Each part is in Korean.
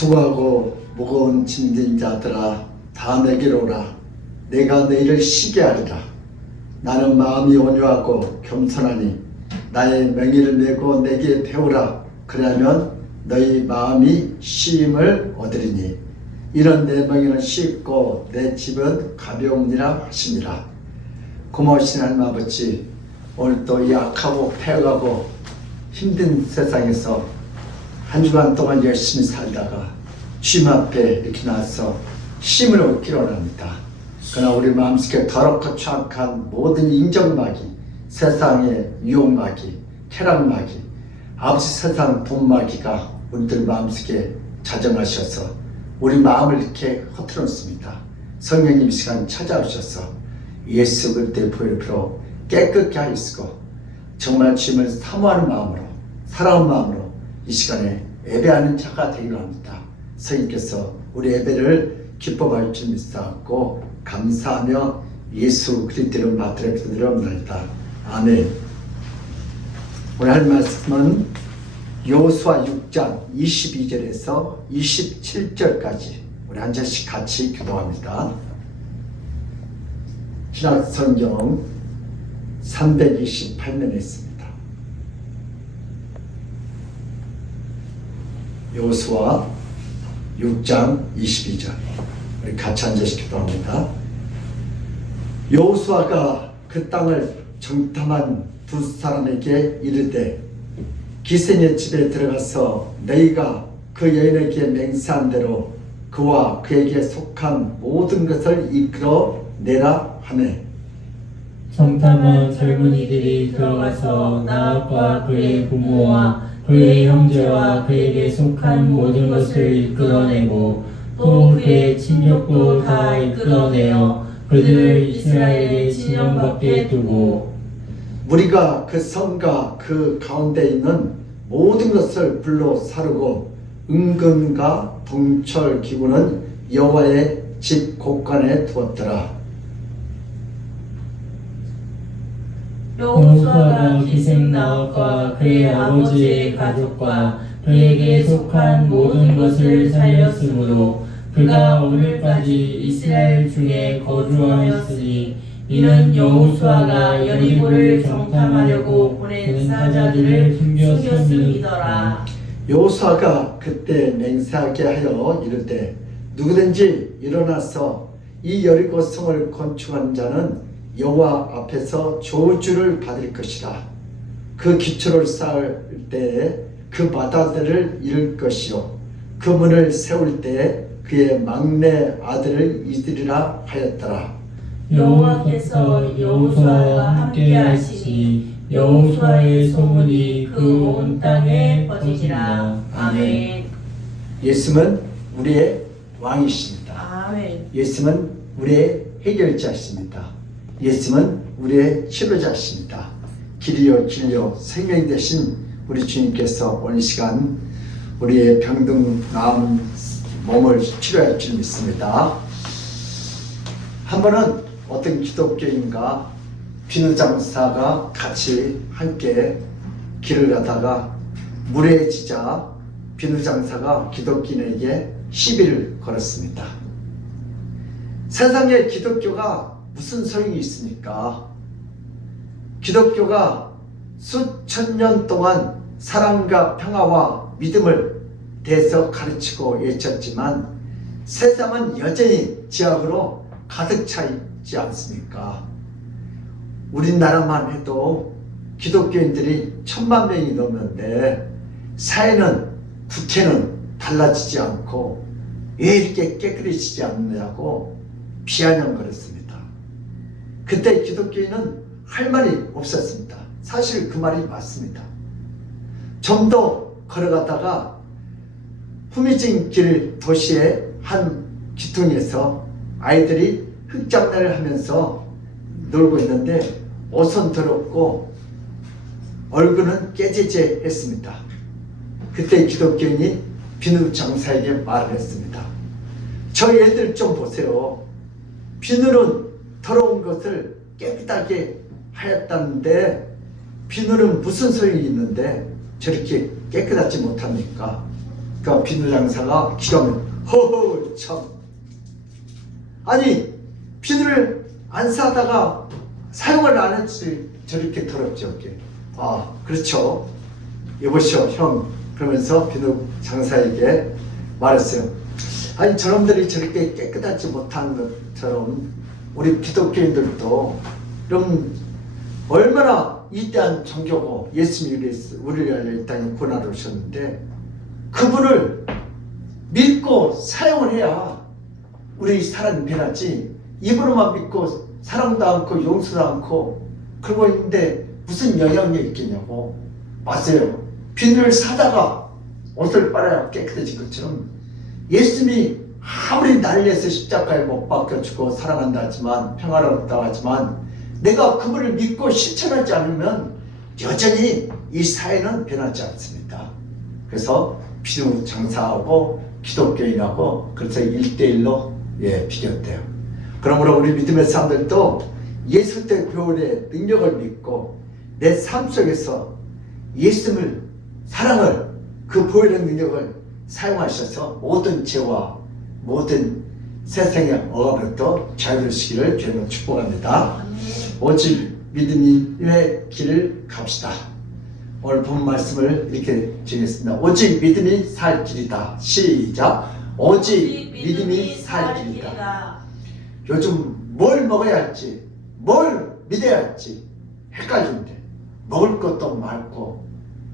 수고하고 무거운 짐진 자들아 다 내게로 오라. 내가 너희를 쉬게 하리라. 나는 마음이 온유하고 겸손하니 나의 맹의를 메고 내게 배우라. 그러면 너희 마음이 쉼을 얻으리니 이런 내 맹의는 쉽고 내 집은 가벼우니라 하시니라. 고마우신 하나님 아버지, 오늘도 이 악하고 패하고 힘든 세상에서 한 주간 동안 열심히 살다가 주님 앞에 이렇게 나와서 힘을 얻기를 원합니다. 그러나 우리 마음속에 더럽고 추악한 모든 인정마귀, 세상의 유혹마귀, 쾌락마귀, 아버지 세상 돈마귀가 우리들 마음속에 자정하셔서 우리 마음을 이렇게 허틀어 놓습니다. 성령님 이 시간 찾아오셔서 예수 그리스도의 보혈로 깨끗게 하시고 정말 주님을 사모하는 마음으로 사랑하는 마음으로 이 시간에 예배하는 자가 되기로 합니다. 성령께서 우리 예배를 기뻐할 줄 믿사옵고 감사하며 예수 그리스도를 받들어 기도드립니다. 아멘. 오늘 할 말씀은 여호수아 6장 22절에서 27절까지 우리 한 절씩 같이 기도합니다. 신약성경 328면에 있습니다. 여호수아 6장 22절 우리 같이 한 절씩 기도합니다. 여호수아가 그 땅을 정탐한 두 사람에게 이르되 기생의 집에 들어가서 너희가 그 여인에게 맹세한 대로 그와 그에게 속한 모든 것을 이끌어내라 하네. 정탐한 젊은이들이 들어가서 나봇과 그의 부모와 그의 형제와 그에게 속한 모든 것을 이끌어내고 또 그의 친족도 다 이끌어내어 그들을 이스라엘의 진영 밖에 두고 무리가 그 성과 그 가운데 있는 모든 것을 불로 사르고 은금과 동철 기구는 여호와의 집 곳간에 두었더라. 여호수아가 기생 나봇과 그의 아버지의 가족과 그에게 속한 모든 것을 살렸으므로 그가 오늘까지 이스라엘 중에 거주하였으니 이는 여호수아가 여리고를 정탐하려고 보낸 사자들을 숨겼음이더라. 여호수아가 그때 맹세하게 하여 이르되 누구든지 일어나서 이 여리고 성을 건축한 자는 여호와 앞에서 저주를 받을 것이라. 그 기초를 쌓을 때에 그 바다들을 잃을 것이요 그 문을 세울 때에 그의 막내 아들을 잊으리라 하였더라. 여호와께서 여호수아와 함께 하시니 여호수아의 소문이 그 온 땅에 퍼지니라. 아멘. 예수는 우리의 왕이십니다. 아멘. 예수는 우리의 해결자십니다. 예수는 우리의 치료자십니다. 길이요 진리요 생명 되신 우리 주님께서 오늘 시간 우리의 병든 나은 몸을 치료할 줄 믿습니다. 한 번은 어떤 기독교인과 비누장사가 같이 함께 길을 가다가 물에 지자 비누장사가 기독교인에게 시비를 걸었습니다. 세상에 기독교가 무슨 소용이 있습니까? 기독교가 수천 년 동안 사랑과 평화와 믿음을 대해서 가르치고 외쳤지만 세상은 여전히 지악으로 가득 차 있지 않습니까? 우리나라만 해도 기독교인들이 1000만 명이 넘는데 사회는 국회는 달라지지 않고 왜 이렇게 깨끗해지지 않느냐고 비아냥거렸습니다. 그때 기독교인은 할 말이 없었습니다. 사실 그 말이 맞습니다. 좀 더 걸어가다가 후미진 길 도시의 한 기둥에서 아이들이 흙장난을 하면서 놀고 있는데 옷은 더럽고 얼굴은 깨지지했습니다. 그때 기독교인이 비누 장사에게 말을 했습니다. 저 애들 좀 보세요. 비누는 더러운 것을 깨끗하게 하였다는데 비누는 무슨 소용이 있는데 저렇게 깨끗하지 못합니까? 그러니까 비누 장사가 기가면 허허 참, 아니 비누를 안 사다가 사용을 안 했지 저렇게 더럽죠. 아 그렇죠. 여보시오 형, 그러면서 비누 장사에게 말했어요. 아니 저놈들이 저렇게 깨끗하지 못한 것처럼 우리 기독교인들도 그럼 얼마나 위대한 종교고 예수님이 우리를 위하여 이 땅에 고난을 오셨는데 그분을 믿고 사용을 해야 우리 사람이 변하지, 입으로만 믿고 사랑도 않고 용서도 않고 그러고 있는데 무슨 영향력이 있겠냐고. 맞아요. 비누를 사다가 옷을 빨아야 깨끗해진 것처럼 예수님이 아무리 날려서 십자가에 못 박혀주고 사랑한다 하지만 평화롭다 하지만 내가 그분을 믿고 실천하지 않으면 여전히 이 사회는 변하지 않습니다. 그래서 비누 장사하고 기독교인하고 그래서 1대1로 비겼대요. 그러므로 우리 믿음의 사람들도 예수 때 교훈의 능력을 믿고 내 삶 속에서 예수님을 사랑을 그 보이는 능력을 사용하셔서 모든 죄와 모든 세상의 억압으로부터 자유로우시기를 주님으로 축복합니다. 오직 믿음의 길을 갑시다. 오늘 본 말씀을 이렇게 드리겠습니다. 오직 믿음이 살 길이다. 시작. 오직 믿음이 살 길이다. 요즘 뭘 먹어야 할지, 뭘 믿어야 할지 헷갈리는데 먹을 것도 많고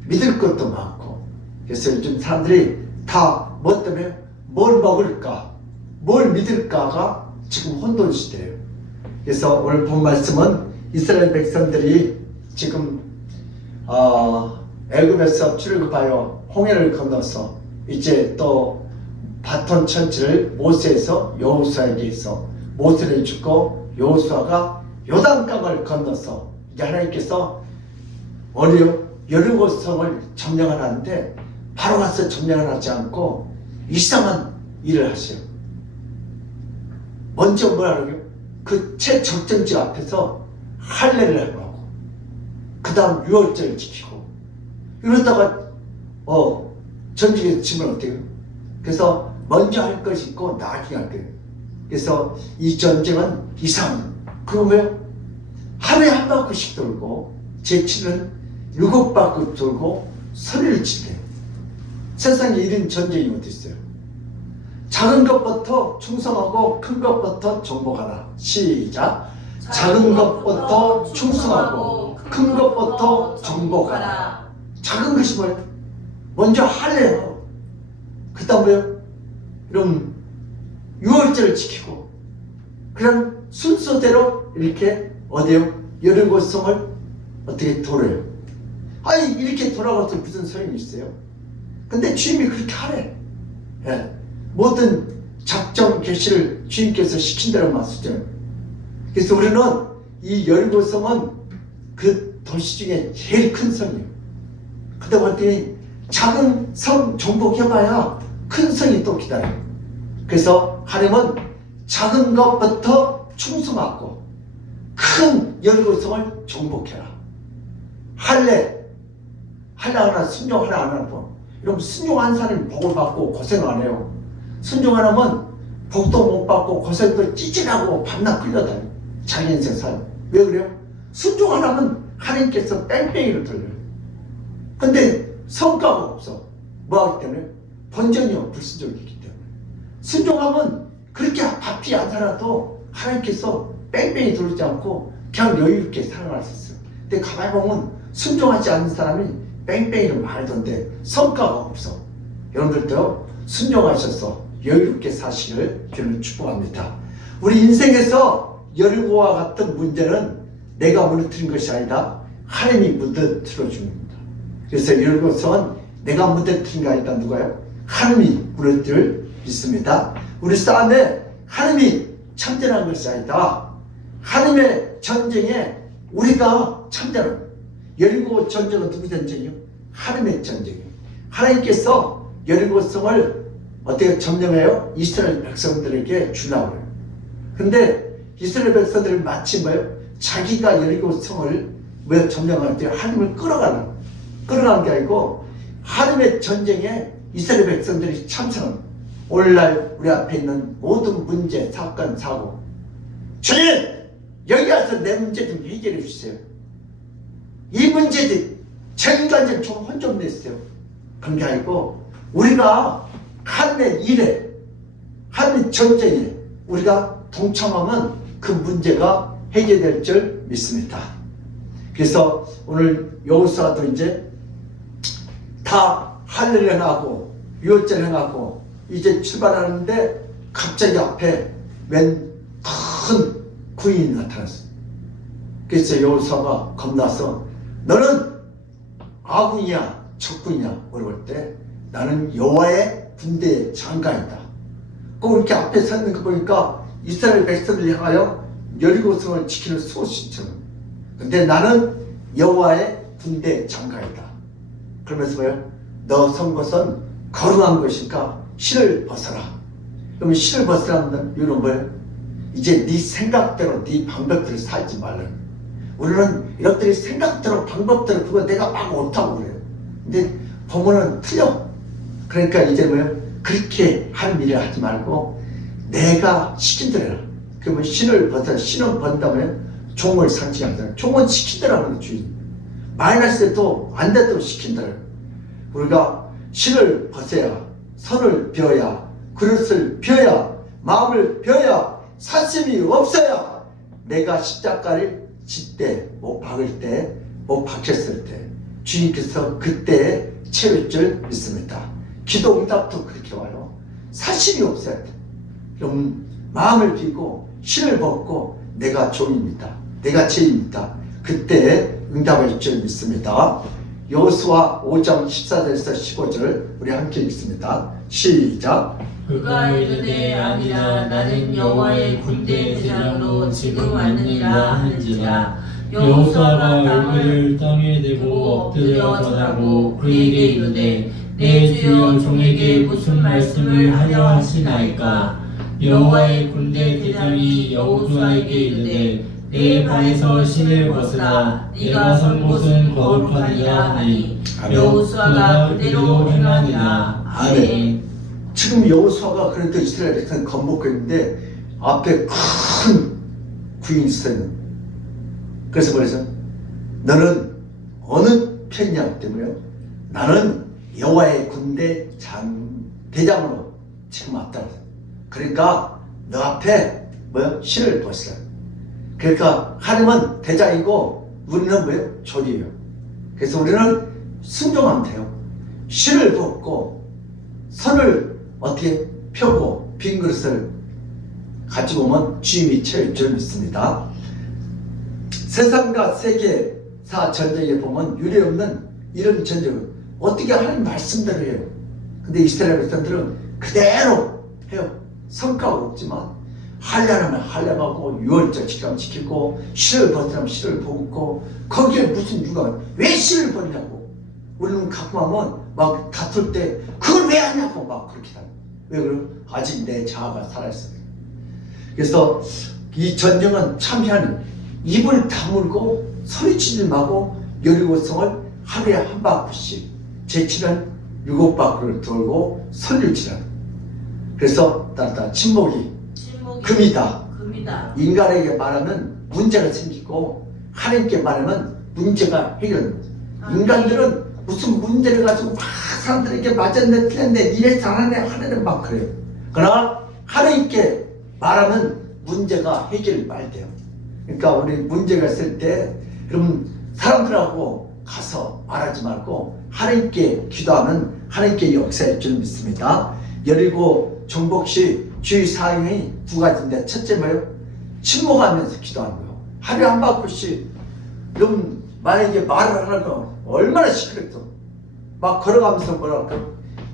믿을 것도 많고 그래서 요즘 사람들이 다 뭐 때문에 뭘 먹을까, 뭘 믿을까가 지금 혼돈시대예요. 그래서 오늘 본 말씀은 이스라엘 백성들이 지금 애굽에서 출애굽하여 홍해를 건너서 이제 또 바톤 천지를 모세에서 여호수아에게 해서 모세를 죽고 여호수아가 요단강을 건너서 이제 하나님께서 여리고성을 점령을 하는데 바로 가서 점령을 하지 않고 이상한 일을 하세요. 먼저 뭐라고요? 그 최적정지 앞에서 할례를 하고 그 다음 유월절을 지키고 이러다가 전쟁에서 지면 어때요? 그래서 먼저 할 것이 있고 나중에 할 거예요. 그래서 이 전쟁은 이상해요. 그러면 하루에 한 바퀴씩 돌고 제7은 7바퀴 돌고 소리를 치대요. 세상에 이런 전쟁이 어디 있어요? 작은 것부터 충성하고 큰 것부터 정복하라. 시작. 작은 것부터 충성하고 큰 것부터 정복하라. 작은 것이 뭐예요? 먼저 할래요. 그 다음 뭐예요? 그럼 유월절을 지키고 그런 순서대로 이렇게 어디요? 여리고성을 어떻게 돌아요? 아니 이렇게 돌아가서 무슨 소용이 있어요? 근데 주님이 그렇게 하래. 예. 모든 작정 개시를 주님께서 시킨 대로 맞추죠. 그래서 우리는 이 여리고성은 그 도시 중에 제일 큰 성이에요. 근데 봤더니 작은 성 정복해봐야 큰 성이 또 기다려요. 그래서 하나님은 작은 것부터 충성하고 큰 여리고성을 정복해라. 할례 하나 순종 하나 안 하고 이러면 순종한 사람이 복을 받고 고생 안 해요. 순종 안 하면 복도 못 받고 고생도 찌질하고 밤낮 끌려다녀요. 자기 인생 살아요. 왜 그래요? 순종 안 하면 하나님께서 뺑뺑이를 돌려요. 근데 성과가 없어. 뭐 하기 때문에? 번전이요. 불순종이기 때문에. 순종하면 그렇게 바삐 안 살아도 하나님께서 뺑뺑이 돌리지 않고 그냥 여유있게 살아갈 수 있어요. 근데 가만히 보면 순종하지 않는 사람이 뺑뺑이를 말던데 성과가 없어. 여러분들도 순종하셔서 여유롭게 사시기를 주님을 축복합니다. 우리 인생에서 여리고와 같은 문제는 내가 무너뜨린 것이 아니라 하나님이 무너뜨려 줍니다. 그래서 여리고성은 내가 무너뜨린 게 아니다. 누가요? 하나님이 무너뜨릴 믿습니다. 우리 싸움에 하나님이 참전한 것이 아니다. 하나님의 전쟁에 우리가 참전한 여리고 전쟁은 누구 전쟁이요? 하나님의 전쟁이에요. 하나님께서 여리고성을 어떻게 점령해요? 이스라엘 백성들에게 주려고 해요. 근데 이스라엘 백성들은 마치 뭐예요? 자기가 여리고성을 점령할 때 하나님을 끌어가는 게 아니고 하나님의 전쟁에 이스라엘 백성들이 참선합니다. 오늘날 우리 앞에 있는 모든 문제, 사건, 사고 주님! 여기 와서 내 문제 좀 해결해 주세요. 이 문제들 제 인간들 좀 혼 좀 냈어요. 그런 게 아니고 우리가 하나님의 일에 하나님의 전쟁에 우리가 동참하면 그 문제가 해결될 줄 믿습니다. 그래서 오늘 여호수아도 이제 다 할례를 행하고 유월절 행하고 이제 출발하는데 갑자기 앞에 웬 큰 군인이 나타났어요. 그래서 여호수아가 겁나서 너는 아군이야 적군이야 물어볼 때 나는 여호와의 군대의 장관이다. 꼭 이렇게 앞에 서 있는 거 보니까 이스라엘 백성들을 향하여 여리고성을 지키는 수호신처럼. 근데 나는 여호와의 군대 장관이다. 그러면서 뭐예요? 너 선 것은 거룩한 것이니까 실을 벗어라. 그러면 실을 벗으라는 이유는 뭐예요? 이제 네 생각대로 네 방법대로 살지 말라. 우리는 이것들이 생각대로 방법대로 그거 내가 막 못하고 그래요. 근데 보면은 틀려. 그러니까 이제 뭐예요? 그렇게 하는 일을 하지 말고 내가 시킨 대로 해라. 그러면 신을 벗어 신은 번다면 종을 상징하잖아요. 종은 시킨 대로 하는 주인. 마이너스 때도 안 돼도 시킨 대로. 우리가 신을 벗어야 선을 비어야 그릇을 비어야 마음을 비어야 사심이 없어야 내가 십자가를 질 때, 못 박을 때, 못 박혔을 때 주님께서 그때 채울 줄 믿습니다. 기도 응답도 그렇게 와요. 사심이 없어야 돼. 그럼 마음을 비고 신을 벗고 내가 종입니다. 내가 죄입니다. 그때 응답할 줄 믿습니다. 여호수아 5장 14절에서 15절 우리 함께 읽습니다. 시작. 그가 이르되 아니라 나는 여호와의 군대 대장으로 지금 왔느니라 하는지라. 여호수아가 얼굴을 땅에 대고 엎드려 절하고 그에게 이르되 내 주여 종에게 무슨 말씀을 하려 하시나이까. 여호와의 군대 대장이 여호수아에게 이르되 내 발에서 신을 벗으라. 네가 선 곳은 거룩하니라 하니 여호수아가 그대로 행하니라. 아멘. 지금 여호수아가 그래도 이스라엘 백성 건복고 있는데 앞에 큰 구인이 있어요. 그래서 그래서 너는 어느 편이냐 때문에요. 나는 여호와의 군대 대장으로 지금 왔다. 그러니까 너 앞에 뭐야? 신을 벗으라. 그러니까 하나님은 대장이고 우리는 뭐예요? 조리예요. 그래서 우리는 순종하면 돼요. 신을 벗고 선을 어떻게 펴고 빈 그릇을 가지고 오면 주님이 채울 줄 믿습니다. 세상과 세계사 전쟁에 보면 유례없는 이런 전쟁을 어떻게 하나님 말씀대로 해요. 근데 이스라엘 백성들은 그대로 해요. 성과가 없지만 하려면 하려고 유월절 지키면 지키고 실을 벗으면 실을 벗고 거기에 무슨 이유가 왜 실을 벗냐고. 우리는 가끔 하면 막 다툴 때 그걸 왜 하냐고 막 그렇게 하는. 왜 그럼? 아직 내 자아가 살아있어요. 그래서 이 전쟁은 참여하는 입을 다물고 소리치지 말고 여리고성을 하루에 한 바퀴씩 제치는 7바퀴를 돌고 소리를 치는. 그래서 따라 침묵이 금이다. 인간에게 말하면 문제가 생기고 하나님께 말하면 문제가 해결됩니다. 인간들은 무슨 문제를 가지고 막 사람들에게 맞았네 틀렸네 이래 잘하네 하나는 막 그래요. 그러나 하나님께 말하면 문제가 해결이 빨리 돼요. 그러니까 우리 문제가 있을 때 그럼 사람들하고 가서 말하지 말고 하나님께 기도하면 하나님께 역사할 줄 믿습니다. 여리고 정복시 주의 사항이 두 가지인데 첫째 뭐예요? 침묵하면서 기도하는 거예요. 하루에 한 바퀴씩. 그럼 만약에 말을 하려면 얼마나 시끄럽죠. 막 걸어가면서 뭐랄까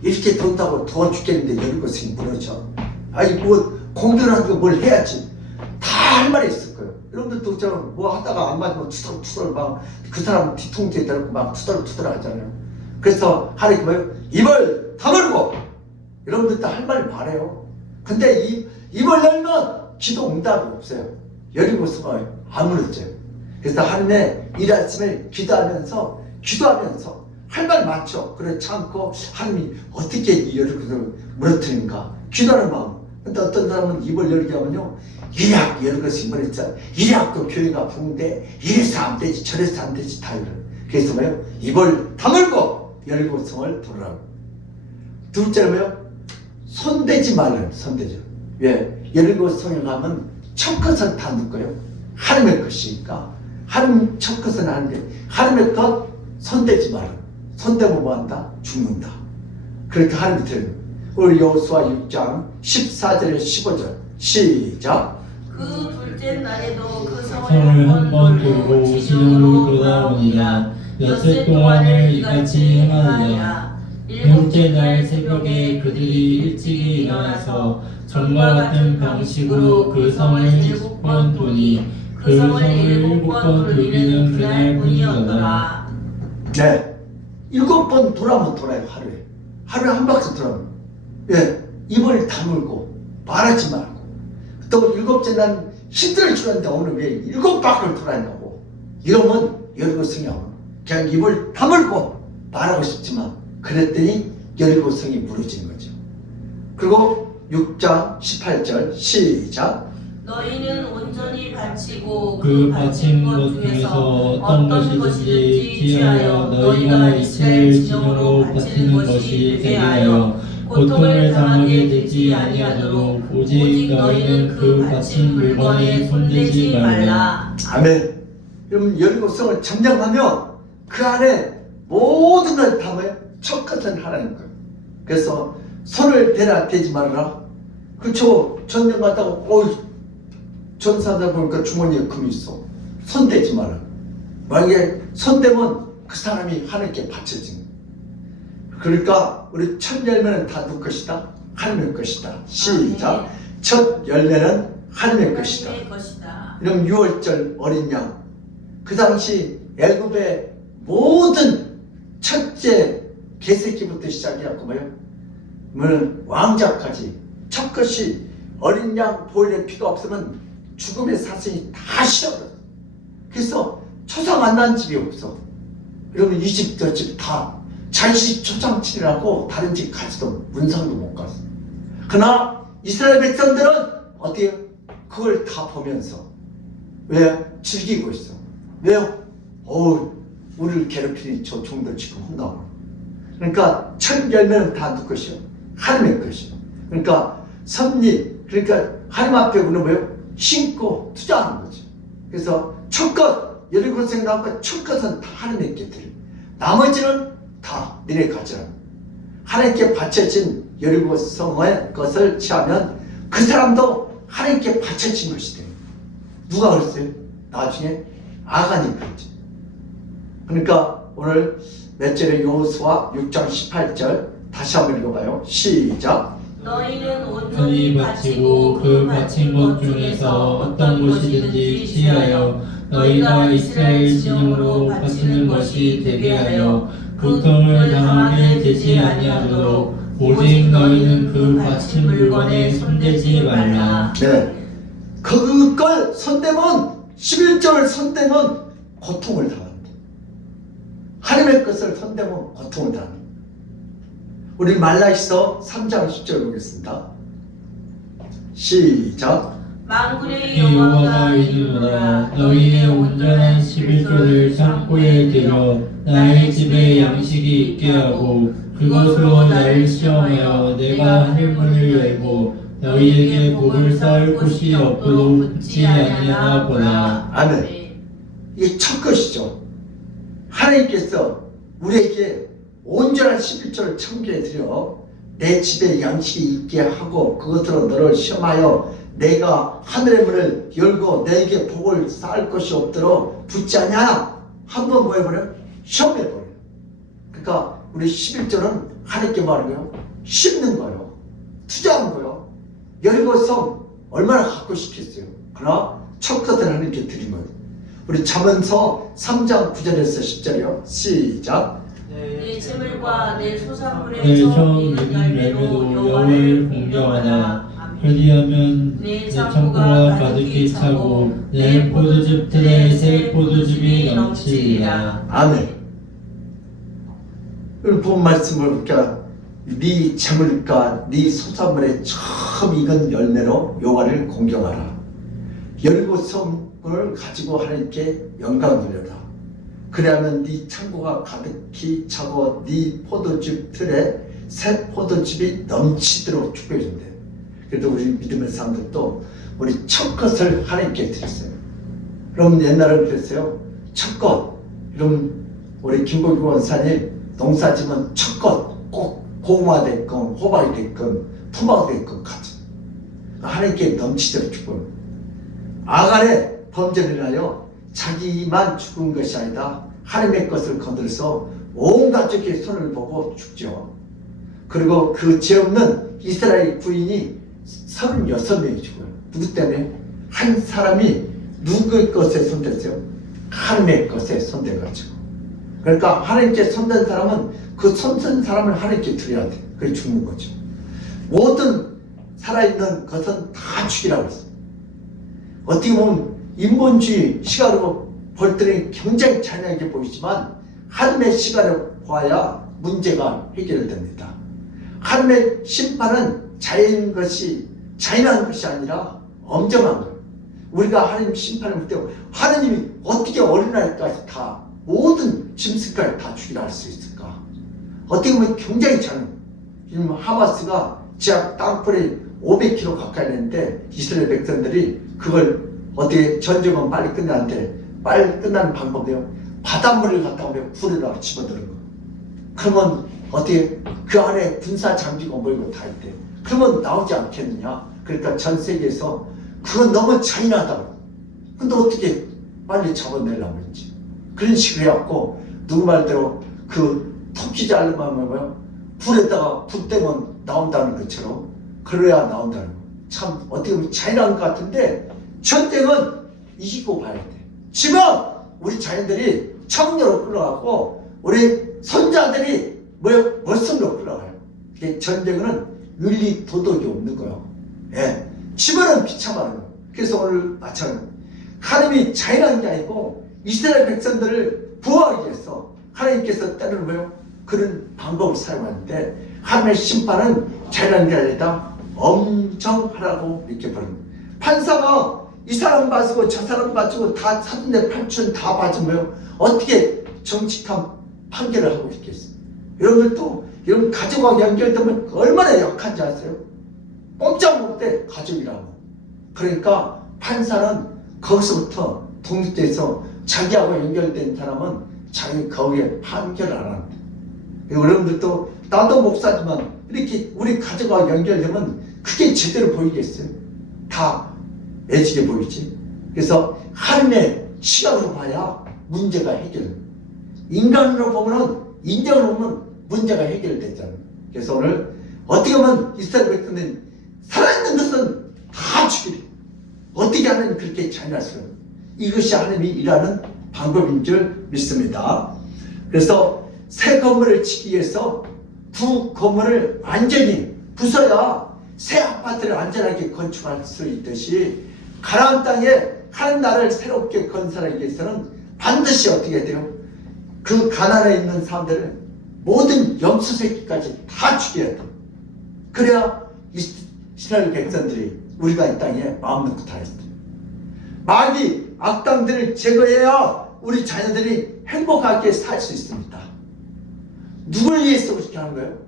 이렇게 돈다고 더워 죽겠는데 여리고성이 무너져. 아니 뭐 공들하고 뭘 해야지. 다 할 말이 있을 거예요. 여러분들도 저는 뭐 하다가 안 맞으면 투덜투덜 막 그 사람 뒤통수에 대고 막 투덜투덜 하잖아요. 그래서 하나님 뭐예요? 입을 다물고 여러분들도 할 말이 많아요. 근데 입을 열면 기도 응답이 없어요. 여리고성을 아무렇죠. 그래서 하나님의 일하심을 기도하면서 할 말 많죠. 그렇지 않고 하나님이 어떻게 이 여리고성을 무너뜨린가 기도하는 마음. 근데 어떤 사람은 입을 열게 하면요 이래갖고 여리고성이 무너졌잖아. 이래갖고 교회가 붕대 이래서 안 되지 저래서 안 되지 다 이래. 그래서 뭐예요? 입을 다물고 여리고성을 돌아라고. 둘째는 뭐예요? 손대지 말라요. 손대지. 왜? 여리고성에 가면 첫 것은 다 누구예요? 하나님의 것이니까 하나님 첫 것은 하는데 하나님의 것 손대지 말라. 손대면 뭐한다? 죽는다. 그렇게 하나님이 들어요. 우리 여호수아 6장 14절에 15절 시작. 그 둘째 날에도 그 성을 한 번 돌고 지중으로 돌아오니라. 엿새 동안을 이같이 행하느니라. 일곱째 날 새벽에 그들이 일찍이 일어나서 전과 같은 방식으로 그 성을 7번 도니 그 성을 7번 돌리는 그날 뿐이었더라. 네, 7번 돌아면 돌아요. 하루에 한 바퀴 돌아면. 왜? 입을 다물고 말하지 말고. 또 7째 날 힘들어 죽었는데 오늘 왜 7바퀴를 돌아냐고. 이러면 여리고성이 오면 그냥 입을 다물고 말하고 싶지만 그랬더니 여리고성이 무너진 거죠. 그리고 6장 18절 시작. 너희는 온전히 바치고 그 바친 것 중에서 어떤 것이든지 취하여 너희가 이스라엘 진영으로 바치는 것이 되게 하여 고통을 당하게 되지 아니하도록 오직 너희는 그 바친 물건에 손대지 말라. 아멘. 여러분 여리고성을 점령하면 그 안에 모든 걸 담아요. 첫 것은 하나님 거예요. 그래서 손을 대지 말아라. 그쵸? 전쟁 갔다가 전사다 보니까 주머니에 금이 있어. 손 대지 마라. 만약에 손 대면 그 사람이 하나님께 바쳐진 거야. 그러니까 우리 첫 열매는 다 누구 것이다? 하나님의 것이다. 시작. 첫 열매는 하나님의 것이다. 이런 6월절 어린 양. 그 당시 애굽의 모든 첫째 개새끼부터 시작해갖고 왕자까지 첫 것이 어린 양 보일의 피가 없으면 죽음의 사슬이 다 실어버려. 그래서 초상 안 난 집이 없어. 그러면 이 집 저 집 다 자기 집 초상치라고 다른 집 가지도 문상도 못 갔어. 그러나 이스라엘 백성들은 어때요? 그걸 다 보면서 왜? 즐기고 있어. 왜요? 우리를 괴롭히니 저 종들 지금 혼나고. 그러니까 첫 열매는 다 누구 것이요? 하나님의 것이요. 그러니까 섭리, 그러니까 하나님 앞에 우리는 뭐예요? 신고 투자하는 거죠. 그래서 첫 것, 여리고성 나오니까 첫 것은 다 하나님께 드려. 나머지는 다 너네 가져라. 하나님께 바쳐진 여리고성의 것을 취하면 그 사람도 하나님께 바쳐진 것이 돼요. 누가 그랬어요? 나중에 아간이 그랬죠. 그러니까 오늘 몇 절에 여호수아 6장 18절 다시 한번 읽어봐요. 시작. 너희는 온전히 바치고 그 바친 것 중에서 어떤 것이든지 취하여 너희가 이스라엘 진영으로 바치는 것이 되게 하여 고통을 당하게 되지 아니하도록 오직 너희는 그 바친 물건에 손대지 말라. 네. 그걸 손대면 11절을 손대면 고통을 당한다. 하나님의 것을 손대면 고통을 당한다. 우리 말라기서 3장 10절 보겠습니다. 시작. 만군의 여호와가 이르노라 너희의 온전한 11조를 창고에 들여 나의 집에 양식이 있게 하고 그것으로 나를 시험하여 내가 하늘문을 열고 너희에게 복을 쌓을 곳이 없도록 붙지 아니하나 보라. 아멘. 이게 첫 것이죠. 하나님께서 우리에게 온전한 11조를 창고에 들여 내 집에 양식이 있게 하고 그것으로 너를 시험하여 내가 하늘의 문을 열고 너에게 복을 쌓을 것이 없도록 붙지 않냐? 한번 뭐 해버려요? 시험해버려요. 그러니까 우리 11조는 하나님께 말하는 거예요. 심는 거예요. 투자한 거예요. 여리고성 얼마나 갖고 싶겠어요. 그러나 첫 것을 하나님께 드린 거예요. 우리 잠언서 3장 9절에서 10절이요. 시작. 내 재물과 내 소산물의 처음 익은 열매로 여호와를 공경하나 그리하면 내 창고가 가득히 차고 내 포도즙 틀에 새 포도즙이 넘치리라. 아멘. 본 말씀을 볼까? 네 재물과 네 소산물의 처음 익은 열매로 여호와를 공경하라. 여리고성을 가지고 하나님께 영광 돌려라. 그래야면 네 창고가 가득히 차고 네 포도즙 틀에 새 포도즙이 넘치도록 축복해 준대. 그래도 우리 믿음의 사람들도 우리 첫 것을 하나님께 드렸어요. 그럼 옛날에 그랬어요. 첫 것. 그럼 우리 김복기 원사님 농사지면 첫 것 꼭 고구마 됐건 호박이 됐건 토마토 됐건 같이 하나님께 넘치도록 축복해. 아간의 범죄를 인하여 자기만 죽은 것이 아니다. 하나님의 것을 건드려서 온 가족의 손을 보고 죽죠. 그리고 그 죄 없는 이스라엘 부인이 36명이 죽어요. 누구 때문에? 한 사람이 누구의 것에 손댔어요? 하나님의 것에 손대가지고. 그러니까 하나님께 손댄 사람은 그 손댄 사람을 하나님께 드려야 돼. 그게 죽는 거죠. 모든 살아있는 것은 다 죽이라고 했어요. 어떻게 보면 인본주의 시각으로 볼 때는 굉장히 잔인하게 보이지만 하나님의 시각으로 봐야 문제가 해결됩니다. 하나님의 심판은 잔인한 것이 아니라 엄정한 거예요. 우리가 하나님 심판을 볼 때 하나님이 어떻게 어린아이까지 다 모든 짐승까지 다 죽이라 할 수 있을까? 어떻게 보면 굉장히 잔인해요. 지금 하마스가 지하 땅굴이 500km 가까이 되는데 이스라엘 백성들이 그걸 어떻게 전쟁은 빨리 끝나는데 빨리 끝나는 방법이요. 바닷물을 갖다 우리가 불에다가 집어넣는 거. 그러면 어떻게 그 안에 군사 장비가 뭐이고 다 있대. 그러면 나오지 않겠느냐. 그러니까 전 세계에서 그건 너무 잔인하다고. 근데 어떻게 빨리 잡아내려고 했지. 그런 식으로 해갖고 누구 말대로 그 토끼 자르면 뭐야 불에다가 불 떼면 나온다는 것처럼 그래야 나온다는 거. 참 어떻게 보면 잔인한 것 같은데 전쟁은 이기고 봐야 돼. 지금 우리 자녀들이 청녀로 끌어가고 우리 손자들이 멋슴으로 끌어가요. 전쟁은 윤리 도덕이 없는 거예요. 예. 집어는 비참하는 거예요. 그래서 오늘 마찬가지로 하나님이 잔인한 게 아니고 이스라엘 백성들을 보호하기 위해서 하나님께서 때로는 뭐요? 그런 방법을 사용하는데 하나님의 심판은 잔인한 게 아니라 엄정하라고 이렇게 보는 거예요. 판사가 이 사람 봐주고 저 사람 봐주고 다 사돈네 팔촌 다 봐주면 어떻게 정직한 판결을 하고 있겠어요? 여러분들도 이런 가족과 연결되면 얼마나 약한지 아세요? 꼼짝 못해 가족이라고. 그러니까 판사는 거기서부터 독립돼서 자기하고 연결된 사람은 자기 거기에 판결을 안 합니다. 여러분들도 나도 목사지만 이렇게 우리 가족과 연결되면 그게 제대로 보이겠어요? 다 애지게 보이지. 그래서 하나님의 시각으로 봐야 문제가 해결됩니다. 인간으로 보면은 인정으로 보면 문제가 해결되잖아요. 그래서 오늘 어떻게 보면 이스라엘 백성은 살아있는 것은 다 죽이래. 어떻게 하나님 그렇게 잔인하세요? 이것이 하나님이 일하는 방법인 줄 믿습니다. 그래서 새 건물을 짓기 위해서 구 건물을 완전히 부숴야 새 아파트를 안전하게 건축할 수 있듯이 가나안 땅에 한 나라를 새롭게 건설하기 위해서는 반드시 어떻게 돼요? 그 가나안에 있는 사람들을 모든 염소 새끼까지 다 죽여야 돼요. 그래야 이스라엘 백성들이 우리가 이 땅에 마음 놓고 다녔어요. 마귀 악당들을 제거해야 우리 자녀들이 행복하게 살 수 있습니다. 누굴 위해서 그렇게 하는 거예요?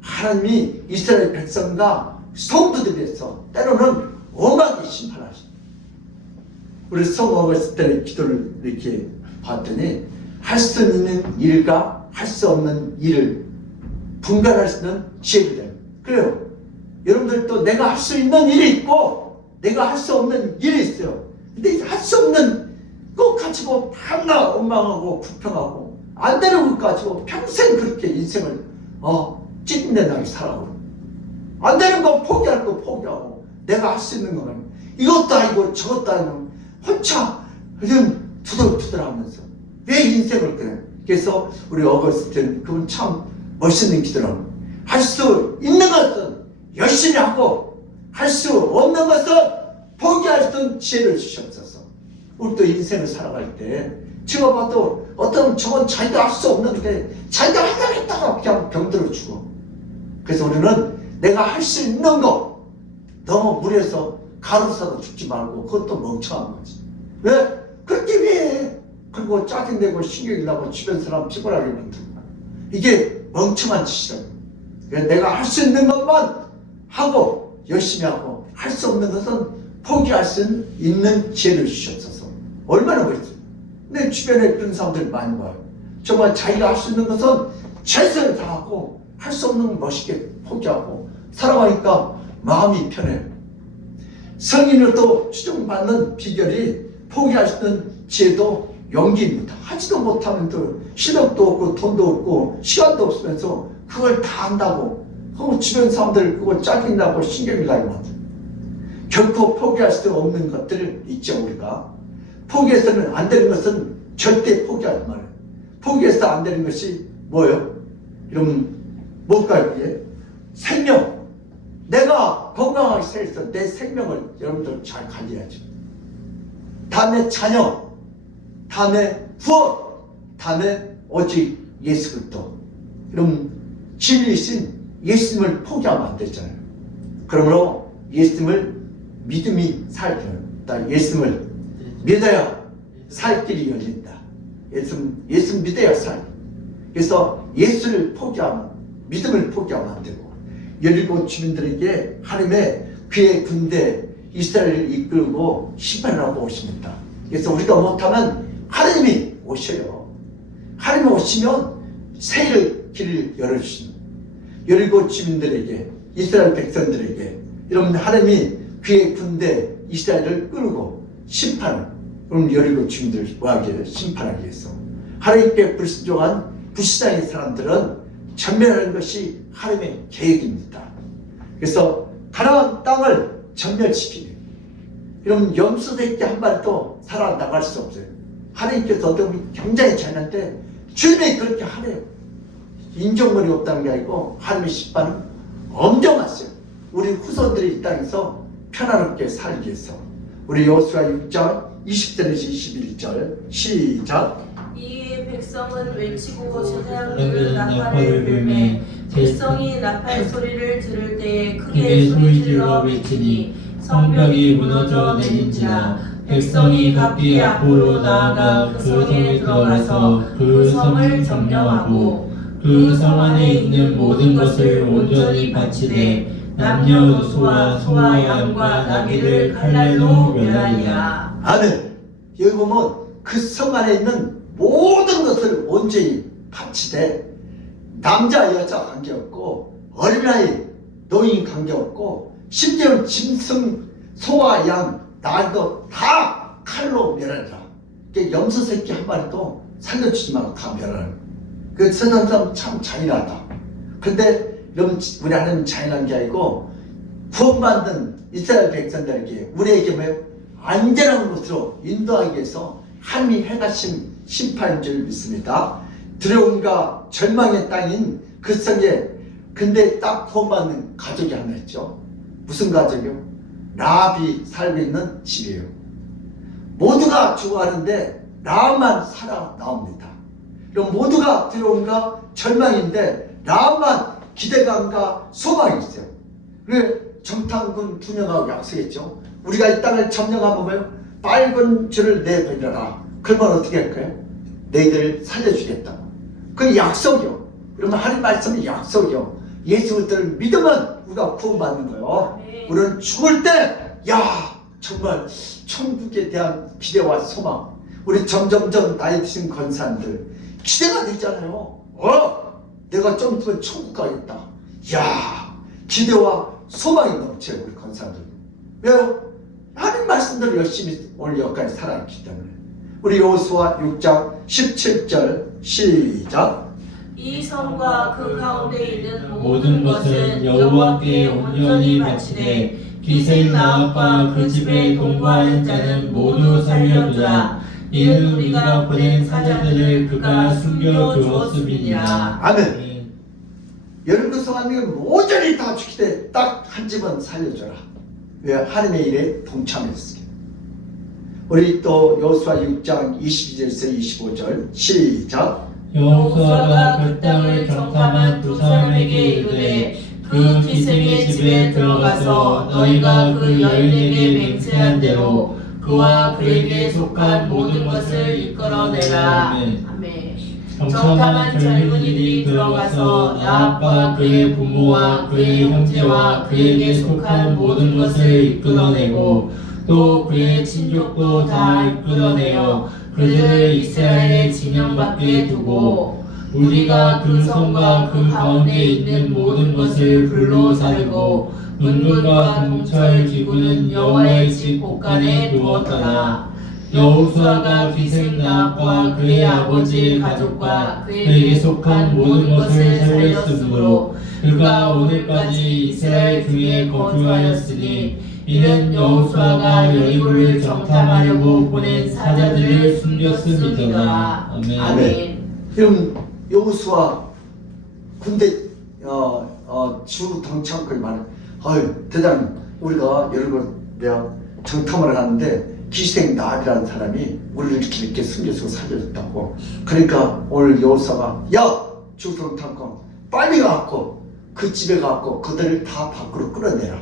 하나님이 이스라엘 백성과 성도들 위해서 때로는 엄하게 심판하십니다. 우리 성 어거스틴의 기도를 이렇게 봤더니 할 수 있는 일과 할 수 없는 일을 분간할 수 있는 지혜를 돼요. 그래요. 여러분들도 내가 할 수 있는 일이 있고 내가 할 수 없는 일이 있어요. 근데 할 수 없는 거 가지고 밤낮 원망하고 불평하고 안 되는 것 가지고 평생 그렇게 인생을 찌든내나게 살아오고 안 되는 거 포기할 거 포기하고 내가 할 수 있는 거는 이것도 아니고 저것도 아니고 혼자 그냥 투덜투덜하면서 왜 인생을 그래? 그래서 우리 어거스틴 그분 참 멋있는 기도라고. 할 수 있는 것은 열심히 하고 할 수 없는 것은 포기할 수 있는 지혜를 주셨어서 우리도 인생을 살아갈 때 제가 봐도 어떤 저건 자기가 할 수 없는데 자기가 하려고 했다가 그냥 병들어 죽어. 그래서 우리는 내가 할 수 있는 거 너무 무리해서 가루 사도 죽지 말고 그것도 멍청한 거지. 왜? 그렇게 왜? 그리고 짜증내고 신경이 나고 주변 사람 피곤하게 만들고 이게 멍청한 짓이라고. 내가 할 수 있는 것만 하고 열심히 하고 할 수 없는 것은 포기할 수 있는 지혜를 주셨어서 얼마나 그랬어요. 내 주변에 그런 사람들 많이 봐요. 정말 자기가 할 수 있는 것은 최선을 다하고 할 수 없는 건 멋있게 포기하고 살아가니까 마음이 편해요. 성인으로도 추종받는 비결이 포기할 수 있는 지혜도 용기입니다. 하지도 못하면 또 실력도 없고 돈도 없고 시간도 없으면서 그걸 다 한다고 주변 사람들 그거 짜증나고 신경이 나게 만들어요. 결코 포기할 수 없는 것들을 있죠. 우리가 포기해서는 안 되는 것은 절대 포기하지 말아요. 포기해서 안 되는 것이 뭐예요? 여러분 뭘까요? 이게? 생명. 내가 건강하게 살아서 내 생명을 여러분들 잘 관리해야죠. 다음에 자녀, 다음에 부업, 다음에 오직 예수 그리스도. 여러분 진리이신 예수님을 포기하면 안 되잖아요. 그러므로 예수님을 믿음이 살펴요. 예수님을 믿어야 살 길이 열린다. 예수 믿어야 살. 그래서 예수를 포기하면 믿음을 포기하면 안 되고 열리고 주민들에게 하나님의 그의 군대 이스라엘을 이끌고 심판을 하고 오십니다. 그래서 우리가 못하면 하나님이 오셔요. 하나님이 오시면 세를 길을 열어주신 여리고 주민들에게, 이스라엘 백성들에게, 여러분 하나님이 그의 군대 이스라엘을 끌고 심판을, 여러분 여리고 주민들을 뭐하게 심판하기 위해서 하나님께 불순종한 불신앙의 사람들은 전멸하는 것이 하나님의 계획입니다. 그래서 가나안 땅을 전멸시키니, 여러분 염소 새끼 한 마리도 살아나갈 수 없어요. 하나님께서 어떤 분이 굉장히 잘났는데 주님이 그렇게 하래요. 인정머리 없다는 게 아니고 하나님의 심판은 엄정하세요. 우리 후손들이 이 땅에서 편안하게 살기 위해서. 우리 여호수아 6장 20절에서 21절 시작. 이 백성은 외치고 제사장들은 나팔을 불매 백성이 나팔 소리를 들을 때에 크게 소리질러 외치니 성벽이 무너져 내린지라. 백성이 각기 앞으로 나아가 그 성에 들어가서 그 성을 점령하고 그 성 안에 있는 모든 것을 온전히 바치되 남녀노소와 소와 양과 나귀를 칼날로 멸하니라. 아멘. 여기 보면 그 성 안에 있는 모든 것을 온전히 바치되 남자 여자 관계없고 어린아이 노인 관계없고 심지어 짐승 소와 양 나도 다 칼로 멸하리라. 염소 새끼 한 마리도 살려주지 말고 다 멸하는. 그 세상 사람 참 잔인하다. 근데 여러분 우리 하나님 잔인한 게 아니고 구원받는 이스라엘 백성들에게 우리에게 뭐예요? 안전한 곳으로 인도하기 위해서 하나님이 행하신 심판인 줄 믿습니다. 두려움과 절망의 땅인 그 성에 근데 딱 구원받는 가족이 하나 있죠. 무슨 가족이요? 라합이 살고 있는 집이에요. 모두가 죽어가는데 라합만 살아나옵니다. 그럼 모두가 두려움과 절망인데 라합만 기대감과 소망이 있어요. 그래 정탐군 2명하고 약속했죠. 우리가 이 땅을 점령하면 뭐예요? 빨간 줄을 내버려라. 그러면 어떻게 할까요? 너희들을 살려주겠다고. 그 약속이요. 그러면 하나님 말씀이 약속이요. 예수 그리스도를 믿으면 우리가 구원받는 거예요. 우리는 죽을 때 야 정말 천국에 대한 기대와 소망, 우리 점점점 나이 드신 권사님들 기대가 되잖아요. 내가 좀 있으면 천국 가겠다. 야 기대와 소망이 넘쳐요. 우리 권사님들. 왜요? 하나님 말씀대로 열심히 오늘 여기까지 살아있기 때문에. 우리 여호수아 6장 17절 시작. 이 성과 그 가운데 있는 모든 것은 여호와께 온전히 바치되 기생 나합과 그 집에 동거하는 자는 모두 살려두라. 이는 우리가 보낸 사자들을 그가 숨겨 주었음이니라. 아멘. 여러분 성하나님 모조리 다 죽이되 딱 한 집은 살려줘라. 왜? 하나님의 일에 동참했습니다. 우리 또 여호수아 6장 22절에서 25절 시작. 여호수아가 그 땅을 정탐한 두 사람에게 이르되 그 기생의 집에 들어가서 너희가 그 14개 맹세한 대로 그와 그에게 속한 모든 것을 이끌어내라. 아멘. 정탐한 젊은이들이 들어가서 나합과 그의 부모와 그의 형제와 그에게 속한 모든 것을 이끌어내고 또 그의 친족도 다 이끌어내어 그들을 이스라엘의 진영 밖에 두고 우리가 그 성과 그 가운데 있는 모든 것을 불로 사르고 은금과 동철 기구는 여호와의 집 곳간에 두었더라. 여호수아가 기생 나합과 그의 아버지의 가족과 그에게 속한 모든 것을 살렸으므로 그가 오늘까지 이스라엘 중에 거주하였으니 이는 여호수아가 여리고를 정탐하려고 보낸 사자들을 숨겼음이더라. 아멘. 아멘. 그럼 여호수아 군대 주 동참을 말해. 대장님 우리가 여리고 내가 정탐을 하는데 기생 나합이라는 사람이 우리를 이렇게 숨겨서 살려줬다고. 그러니까 오늘 여호수아가 야 주 동탐관 빨리 가갖고 그 집에 가갖고 그들을 다 밖으로 끌어내라.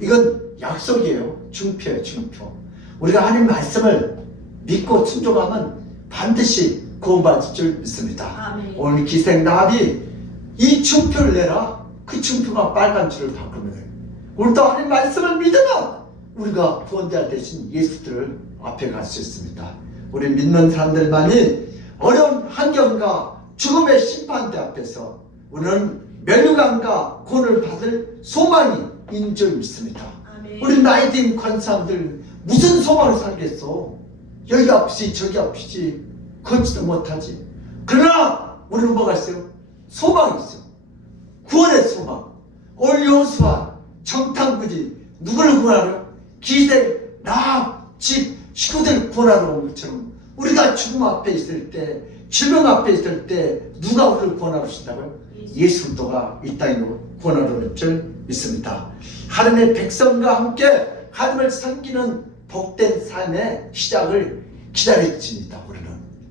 이건 약속이에요. 증표예요. 증표. 우리가 하나님 말씀을 믿고 순종하면 반드시 구원받을 줄 믿습니다. 아멘. 오늘 기생 나합이 이 증표를 내라. 그 증표가 빨간 줄을 바꾸면 돼요. 오늘도 하나님 말씀을 믿으면 우리가 구원자 대신 예수들을 앞에 갈 수 있습니다. 우리 믿는 사람들만이 어려운 환경과 죽음의 심판대 앞에서 우리는 멸류관과 구원을 받을 소망이 있는 줄 믿습니다. 아멘. 우리 나이 든 관사람들 무슨 소망을 살겠어? 여기 아프지 저기 아프지 걷지도 못하지. 그러나 우리는 뭐가 있어요? 소망이 있어요. 구원의 소망. 올 여호수아 정탐꾼이 누구를 구하러? 기생 나 집 식구들 구하러 온 것처럼 우리가 죽음 앞에 있을 때 질병 앞에 있을 때 누가 우리를 구하러 오신다고요? 예수 그리스도가 이 땅에 구원하러 올 줄 믿습니다. 하나님의 백성과 함께 하나님을 섬기는 복된 삶의 시작을 기다렸습니다. 우리는.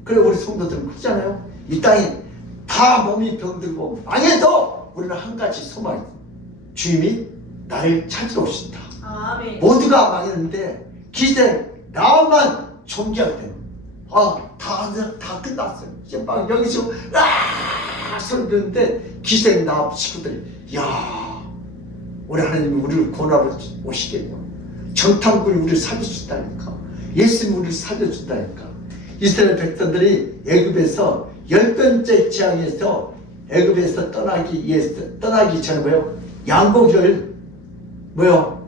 그래 우리 성도들은 그러잖아요. 이 땅에 다 몸이 병들고 망해도 우리는 한 가지 소망이 있어요. 주님이 나를 찾으러 오신다. 아멘. 모두가 망했는데 기생 나만 존귀하게 되는. 다 끝났어요. 이제 막 여기서 소리 듣는데 기생 나 식구들이 야 우리 하나님이 우리를 구원하러 오시겠냐. 정탐꾼이 우리를 살려준다니까. 예수님이 우리를 살려준다니까. 이스라엘 백성들이 애굽에서 10번째 재앙에서 애굽에서 떠나기 전에 뭐요? 양고기를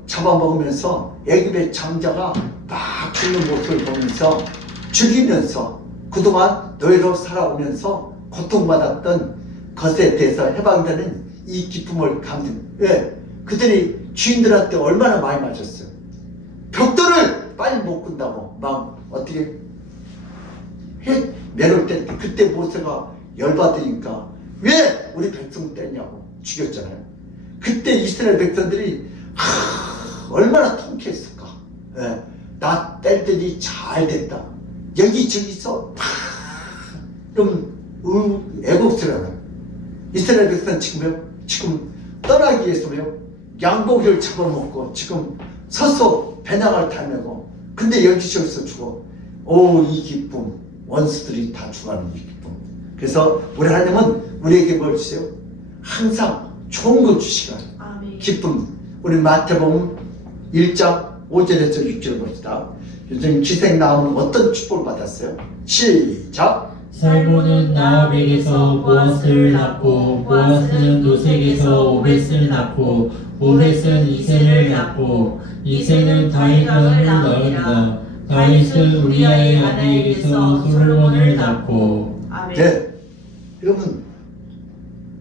잡아먹으면서 애굽의 장자가 막 죽는 모습을 보면서 죽이면서 그동안 노예로 살아오면서 고통받았던 것에 대해서 해방되는 이 기쁨을 감는. 왜? 그들이 주인들한테 얼마나 많이 맞았어요. 벽돌을 빨리 못 끈다고 막 어떻게 매를 때 그때 모세가 열받으니까 왜 우리 백성 뗐냐고 죽였잖아요. 그때 이스라엘 백성들이 얼마나 통쾌했을까. 예, 나 뗄 때니 잘 됐다. 여기저기서 좀 애국스러워요. 이스라엘 백성은 지금 떠나기 위해서요 양고기를 잡아먹고 지금 서서 배낭을 타매고 근데 여기저기서 죽어. 이 기쁨 원수들이 다 죽어가는 이 기쁨. 그래서 우리 하나님은 우리에게 뭘 주세요? 항상 좋은 거 주시가 기쁨. 우리 마태복음 1장 5절에서 6절 봅시다. 요즘 기생 나오는 어떤 축복을 받았어요? 시작. 살모는 나합에게서 보아스를 낳고 보아스는 노색에서 오벳을 낳고 오벳은 이새를 낳고 이새는 다윗왕을 낳으리라. 다윗은 우리아의 아내에게서 솔로몬을 낳고. 아멘. 네. 여러분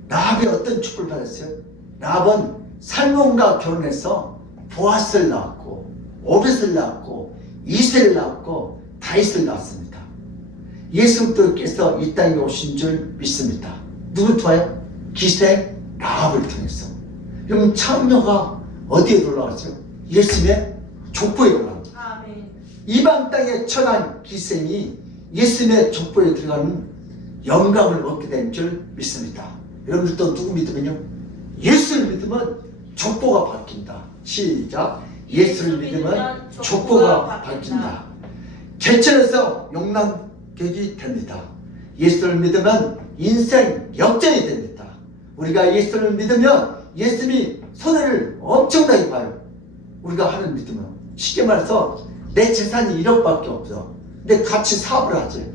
라합이 어떤 축복을 받았어요? 라합은 살몬과 결혼해서 보아스를 낳았고 오벳을 낳았고 이새를 낳았고 다윗을 낳았습니다. 예수 그리스도께서 이 땅에 오신 줄 믿습니다. 누굴 통하여? 기생 라합을 통해서. 여러분 창녀가 어디에 올라갔어요? 예수님의 족보에 올라갑니다. 이방 땅에 처한 기생이 예수님의 족보에 들어가는 영광을 얻게 된 줄 믿습니다. 여러분들도 누구 믿으면요? 예수를 믿으면 족보가 바뀐다. 시작. 예수를 믿으면 족보가 바뀐다. 개천에서 용남객이 됩니다. 예수를 믿으면 인생 역전이 됩니다. 우리가 예수를 믿으면 예수님이 손해를 엄청나게 봐요. 우리가 하는 믿으면 쉽게 말해서 내 재산이 1억밖에 없어. 근데 같이 사업을 하지.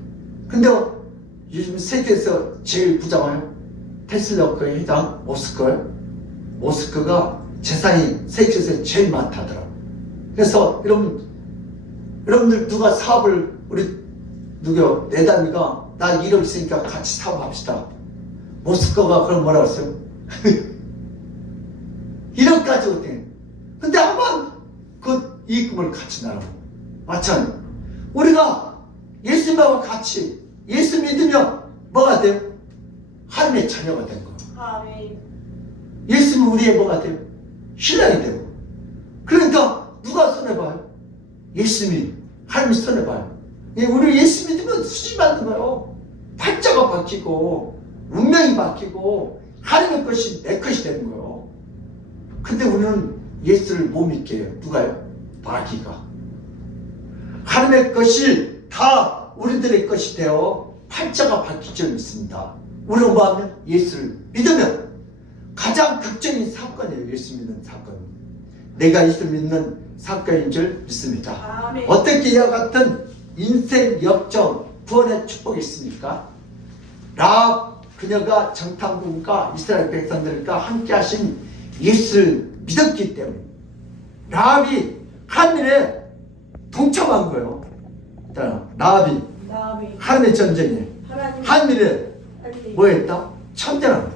근데 요즘 세계에서 제일 부자가요? 테슬라의 회장 머스크가 재산이 세계에서 제일 많다더라. 그래서 여러분들 누가 사업을 누구요? 내담이가 나 1억 있으니까 같이 사업합시다. 머스크가 그럼 뭐라고 했어요? 1억까지 어때? 근데 아마 그 이익금을 같이 나누고. 마찬가지. 우리가 예수님하고 같이 예수 믿으면 뭐가 돼요? 하나님의 자녀가 된 거예요. 아멘. 예수님은 우리의 뭐가 돼요? 신랑이 되고. 그러니까 누가 손해봐요? 예수님이 하나님이 손해봐요. 우리 예수 믿으면 수지 받는 거예요. 팔자가 바뀌고 운명이 바뀌고 하나님의 것이 내 것이 되는 거예요. 근데 우리는 예수를 못 믿게 해요. 누가요? 마귀가. 하나님의 것이 다 우리들의 것이 되어 팔자가 바뀔 줄 믿습니다. 우리가 뭐하면? 예수를 믿으면 가장 극적인 사건이에요. 예수 믿는 사건. 내가 예수 믿는 사건인 줄 믿습니다. 아멘. 어떻게 이와 같은 인생 역전 구원의 축복이 있습니까? 라합 그녀가 정탐꾼과 이스라엘 백성들과 함께 하신 예수를 믿었기 때문에 라합이 하늘에 동참한 거예요. 라합이 하늘의 전쟁에 하늘에 뭐 했다? 참전한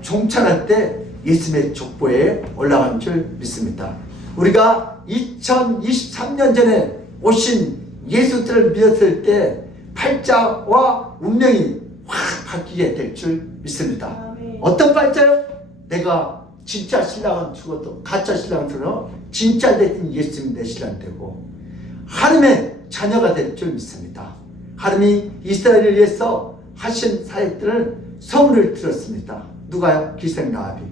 종찬할 때 예수님의 족보에 올라간 줄 믿습니다. 우리가 2023년 전에 오신 예수를 믿었을 때 팔자와 운명이 확 바뀌게 될 줄 믿습니다. 어떤 팔자요? 내가 진짜 신랑은 죽어도 가짜 신랑은 죽어도 진짜 된 예수님 내 신랑 되고 하나님의 자녀가 될 줄 믿습니다. 하나님이 이스라엘을 위해서 하신 사역들을 소문을 들었습니다. 누가요? 기생 라합이.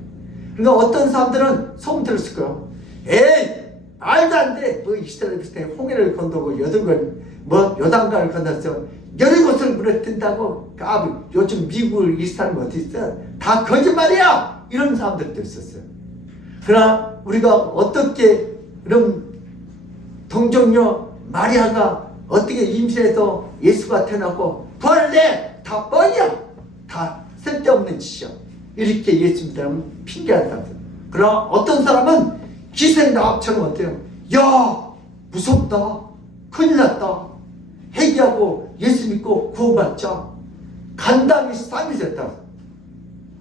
그러니까 어떤 사람들은 소문 들었을 거예요. 에이 말도 안 돼. 뭐 이스라엘 백성이 홍해를 건너고 요단강을 건너서 17곳을 무너뜨린다고. 요즘 미국 이스라엘 어디 있어? 다 거짓말이야. 이런 사람들도 있었어요. 그러나 우리가 어떻게 그런 동정녀 마리아가 어떻게 임신해서 예수가 태어나고 부활을 해? 다 뻥이야. 다 쓸데없는 짓이야. 이렇게 예수 믿으면 핑계하는 사람들. 그러나 어떤 사람은 기생 라합처럼 어때요? 야 무섭다. 큰일 났다. 회개하고 예수 믿고 구원받자. 간담이 싸매졌다.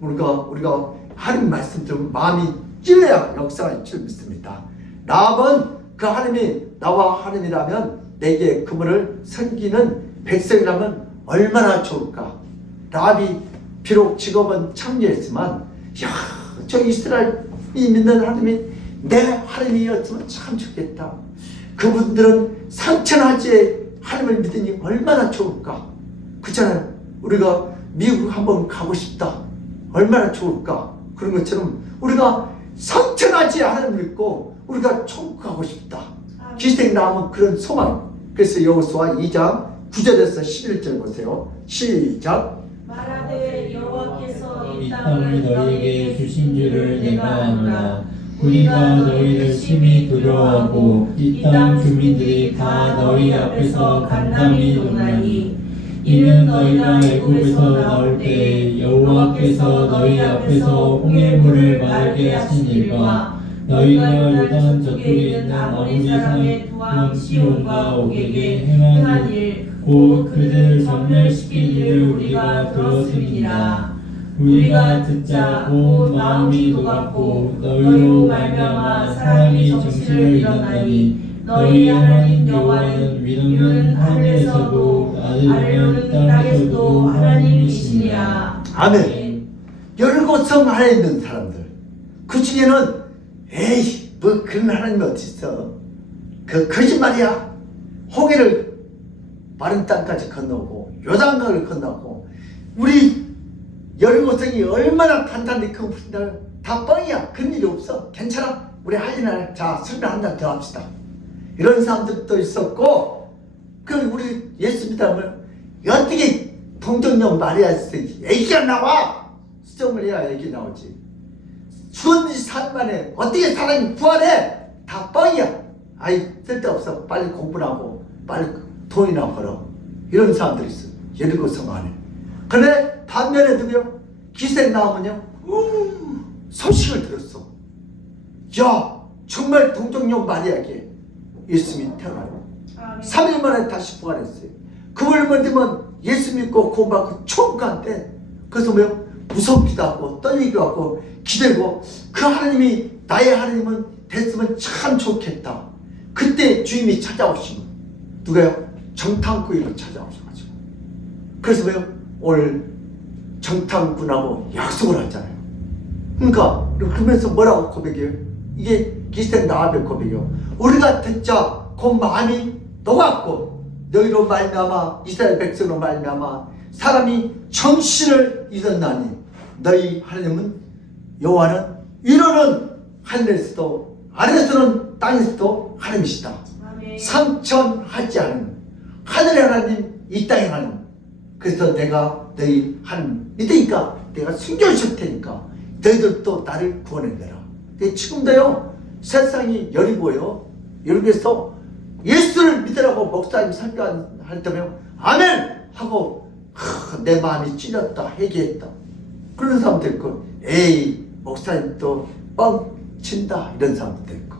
우리가 하나님 말씀 들으면 마음이 찔려야 역사할 줄 믿습니다. 라합은 그 하나님이 나와 하나님이라면 내게 그분을 섬기는 백성이라면 얼마나 좋을까. 라합이 비록 직업은 창녀였지만 저 이스라엘이 믿는 하나님이 내 하나님이었으면 참 좋겠다. 그분들은 상처나지 하나님을 믿으니 얼마나 좋을까. 그렇잖아요. 우리가 미국 한번 가고 싶다. 얼마나 좋을까. 그런 것처럼 우리가 상처나지 하나님을 믿고 우리가 천국 가고 싶다. 기생 라합은 그런 소망. 그래서 여호수아 2장 9절에서 11절 보세요. 시작. 말하되 여호와께서 이 땅을 너희에게 주신 줄을 내가 아노라. 우리가 너희를 심히 두려워하고 이 땅 주민들이 다 너희 앞에서 간담이 놀라니 이는 너희가 애굽에서 나올 때 여호와께서 너희 앞에서 홍해물을 마르게 하신 일과 너희가 요단 저쪽에 있는 아모리 사람의 두왕 시온과 옥에게 행한 일 곧 그들을 전멸시킨 일을 우리가 들었음이니라. 우리가 듣자 온 마음이 녹았고 너희로 말미암아 사람이 정신을 잃었나니 너희 하나님 여호와는 위로는 하늘에서도 아래로는 땅에서도 하나님이시니라. 아멘. 17성 안에 있는 사람들 그 중에는 에이 뭐 그런 하나님이 어디 있어. 그 거짓말이야. 홍해를 마른 땅까지 건너고 요단강을 건너고 우리 17성이 얼마나 단단히 그분들 다 뻥이야. 그런 일이 없어. 괜찮아. 우리 할 일은 자 술을 한 잔 더 합시다. 이런 사람들도 있었고 그 우리 예수 믿으면 어떻게 동정녀 마리아에서 애기가 나와. 수정을 해야 애기 나오지. 죽은 지 4일 만에 어떻게 사람이 부활해. 다 뻥이야. 아이 쓸데없어. 빨리 공부를 하고 빨리 돈이나 벌어. 이런 사람들이 있어. 17성 안에. 근데 반면에 누구요? 기생 나오면요. 소식을 들었어. 야 정말 동정녀 마리아에게 예수님이 태어나고 3일 만에 다시 부활했어요. 그걸 믿으면 예수 믿고 구원받고 천국 간대. 그래서 뭐요? 무섭기도 하고 떨리기도 하고 기대고 그 하나님이 나의 하나님은 됐으면 참 좋겠다. 그때 주님이 찾아오시면 누가요? 정탐꾼으로 찾아오셔가지고 그래서 왜요? 오늘 정탐꾼하고 약속을 하잖아요. 그러니까 그러면서 뭐라고 고백해요? 이게 기생 라합의 고백이요. 우리가 듣자 그 마음이 녹았고 너희로 말미암아 이스라엘 백성으로 말미암아 사람이 정신을 잃었나니 너희 하나님은 여호와는 위로는 하늘에서도 아래에서는 땅에서도 하나님이시다. 상천하지 않은 하늘의 하나님 이 땅의 하나님. 그래서 내가 너희 하나님 믿으니까 내가 숨겨줄 테니까 너희들도 나를 구원해내라. 지금도요 세상이 여리고요 여기서 예수를 믿으라고 목사님 설교할 때면 아멘 하고 내 마음이 찔렸다 회개했다. 그런 사람도 있고, 에이 목사님 또 뻥친다 이런 사람도 있고,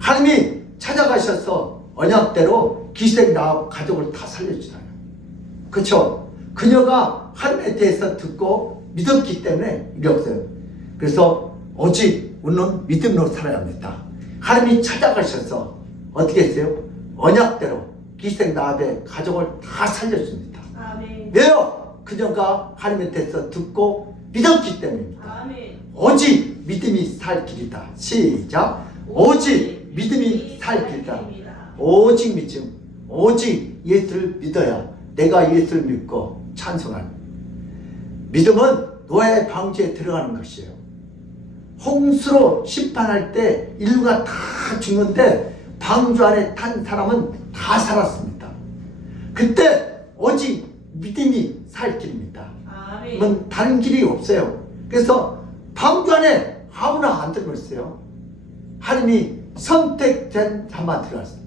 하나님이 찾아가셔서 언약대로 기생 나하고 가족을 다 살려주잖아요. 그렇죠? 그녀가 하나님에 대해서 듣고 믿었기 때문에 이랬어요. 그래서 오직 우리는 믿음으로 살아야 합니다. 하나님이 찾아가셔서 어떻게 했어요? 언약대로 기생 나합의 가족을 다 살려줍니다. 아멘. 왜요? 그녀가 하나님에 대해서 듣고 믿었기 때문입니다. 아멘. 오직 믿음이 살 길이다. 시작. 오직 믿음이 살 길이다. 오직 믿음. 오직 예수를 믿어야 내가 예수를 믿고 찬송하는. 믿음은 노아의 방주에 들어가는 것이에요. 홍수로 심판할 때 인류가 다 죽는데 방주 안에 탄 사람은 다 살았습니다. 그때 오직 믿음이 살 길입니다. 아멘. 다른 길이 없어요. 그래서 방주 안에 아무나 안 들어갔어요. 하나님이 선택된 자만 들어갔어요.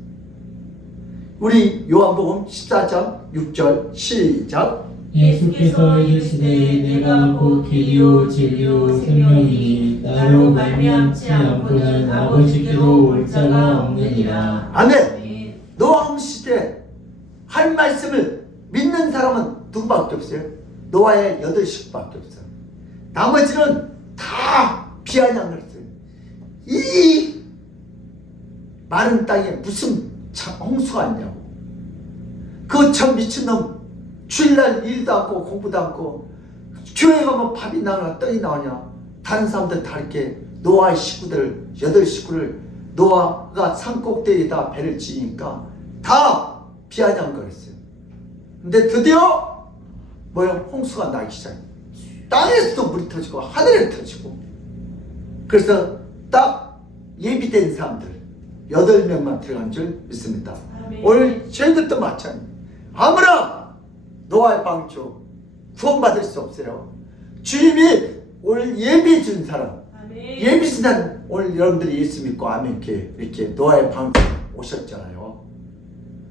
우리 요한복음 14장 6절 시작. 예수께서 이르시되 내가 곧 길이요 진리요 생명이니 나로 말미암지 않고는 아버지께로 올 자가 없느니라. 아멘. 아멘. 노아 시대 할 말씀을 믿는 사람은 누구밖에 없어요? 노아의 8식구밖에 없어요. 나머지는 다 비아냥을 했어요. 이 마른 땅에 무슨 홍수가 있냐고. 그 참 미친놈 주일날 일도 않고 공부도 않고 교회 가면 밥이 나오냐 떡이 나오냐. 다른 사람들 다 이렇게 노아의 식구들 8식구를 노아가 산 꼭대기에다 배를 지으니까 다 비아냥거렸어요. 근데 드디어 뭐야? 홍수가 나기 시작해요. 땅에서도 물이 터지고 하늘에 터지고. 그래서 딱 예비된 사람들 8명만 들어간 줄 믿습니다. 아멘. 오늘 저희들도 마찬가지입니다. 아무나 노아의 방주 구원받을 수 없어요. 주님이 오늘 예비 준 사람, 아멘. 예비 준 사람, 오늘 여러분들이 예수 믿고 아멘 이렇게 노아의 방주 오셨잖아요.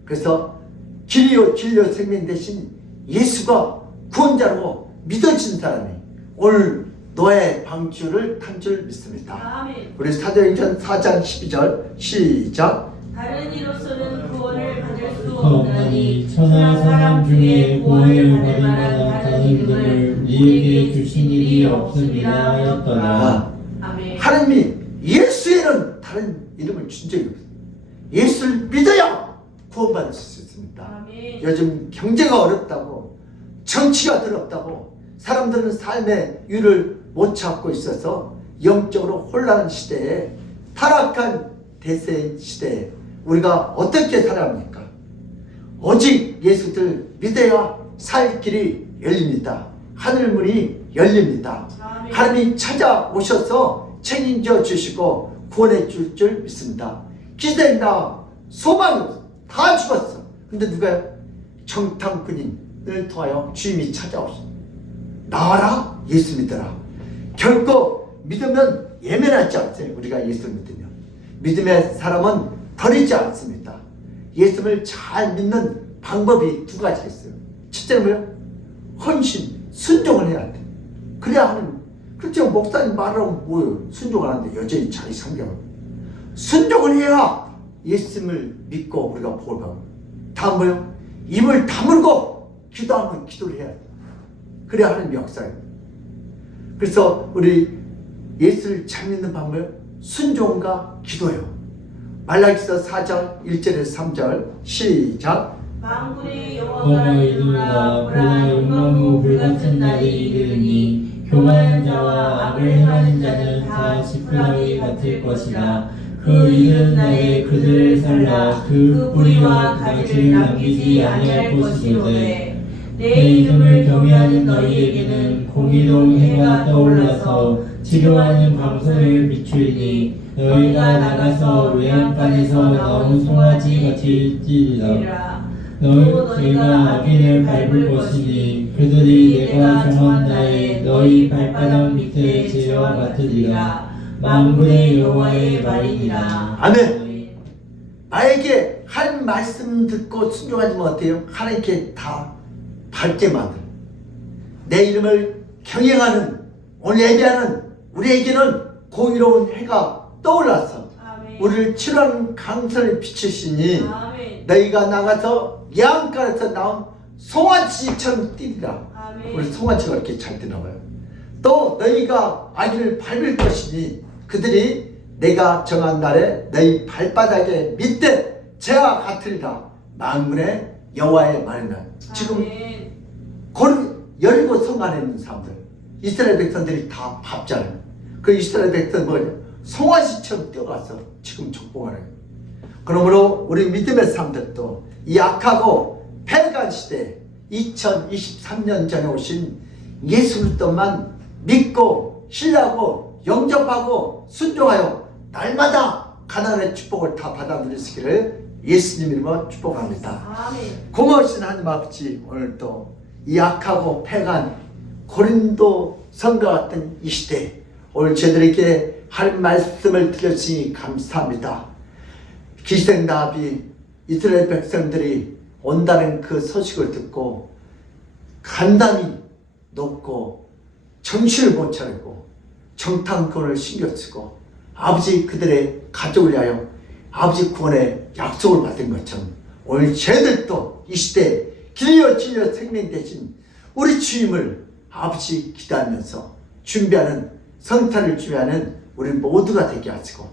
그래서 길이요 진리요 생명 대신 예수가 구원자로 믿어진 사람이 오늘 노아의 방주를 탄 줄 믿습니다. 아멘. 우리 사도행전 4장 12절 시작. 다른 이로서는 구원을 받을 수 없나니 없나니 천하 사람 중에 구원을 받을 만한 다른 이름을 우리에게 주신 일이 없음이라 하였더라. 아멘. 하나님이 예수에는 다른 이름을 준 적이 없어요. 예수를 믿어야 구원받을 수 있습니다. 아멘. 요즘 경제가 어렵다고, 정치가 더럽다고, 사람들은 삶의 유를 못 찾고 있어서 영적으로 혼란한 시대에, 타락한 대세 시대에 우리가 어떻게 살아야 합니까? 오직 예수를 믿어야 살 길이 열립니다. 하늘문이 열립니다. 아멘. 하나님이 찾아오셔서 책임져 주시고 구원해 줄 줄 믿습니다. 기생나 소망이 없어. 다 죽었어. 근데 누가요? 정탐꾼인을 통하여 주님이 찾아오셨어. 나와라, 예수 믿어라. 결코 믿으면 예면하지 않아요. 우리가 예수를 믿으면 믿음의 사람은 버리지 않습니다. 예수를 잘 믿는 방법이 2가지가 있어요. 첫째는 뭐예요? 헌신, 순종을 해야 돼. 그래야 하는. 그렇죠. 목사님 말하면 뭐예요? 순종을 하는데 여전히 자기 성경을. 순종을 해야 예수를 믿고 우리가 복을 받고. 다음 뭐예요? 입을 다물고 기도하면 기도를 해야 돼. 그래야 하는 역사예요. 그래서 우리 예수를 잘 믿는 방법은 순종과 기도예요. 말라기서 4장 1절에서 3절 시작. 만군의 여호와 여호와가 이르노라. 보라 영광후 불같은 날이 이르니 교만한 자와 악을 행하는 자는 다 지푸라기 같을 것이라. 그 이른 날에 그들을 살라 그 뿌리와 가지를 남기지 아니할 것이로되 내 이름을 경외하는 너희에게는 공의로운 해가 떠올라서 치료하는 방송을 비추리니 너희가 나가서 외양간에서 나온 송아지 같이 뛰리라. 너희가 악인을 밟을 것이니 그들이 내가 정한 날에 너희 발바닥 밑에 재와 같으리라. 만군의 여호와의 말이니라. 아멘. 나에게 한 말씀 듣고 순종하지 못해요. 하나님께 다 밟게 만들. 내 이름을 경영하는 오늘 예배하는 우리에게는 공의로운 해가 떠올라서 아멘. 우리를 치료하는 강선을 비추시니 아멘. 너희가 나가서 양가에서 나온 송아지처럼 뛰리라. 아멘. 우리 송아지가 이렇게 잘 뛰나 봐요. 또 너희가 아기를 밟을 것이니 그들이 내가 정한 날에 너희 발바닥에 밑에 재와 같으리라. 만군의 여호와의 말이나. 지금 아멘. 여리고 성 안에 있는 사람들, 이스라엘 백성들이 다 밟잖아요. 그 이스라엘 백성 뭐냐? 송아지처럼 뛰어가서 지금 족보하는 거예요. 그러므로 우리 믿음의 사람들도 이 악하고 패간 시대 2023년 전에 오신 예수 그리스도만 믿고 신뢰하고 영접하고 순종하여 날마다 가나안의 축복을 다 받아 누리시기를 예수님 이름으로 축복합니다. 아멘. 고마우신 하나님 아버지, 오늘도 이 악하고 패간 고린도 성과 같은 이 시대 오늘 저희들에게 할 말씀을 들려주시니 감사합니다. 기생나비 이스라엘 백성들이 온다는 그 소식을 듣고 간담이 높고 정신을 못 차리고 정탐꾼을 신경쓰고 아버지 그들의 가족을 위하여 아버지 구원의 약속을 받은 것처럼 오늘 저희들도 이 시대에 길이여 진리여 생명 대신 우리 주님을 아버지 기대하면서 준비하는 성탄을 준비하는 우리 모두가 되게 하시고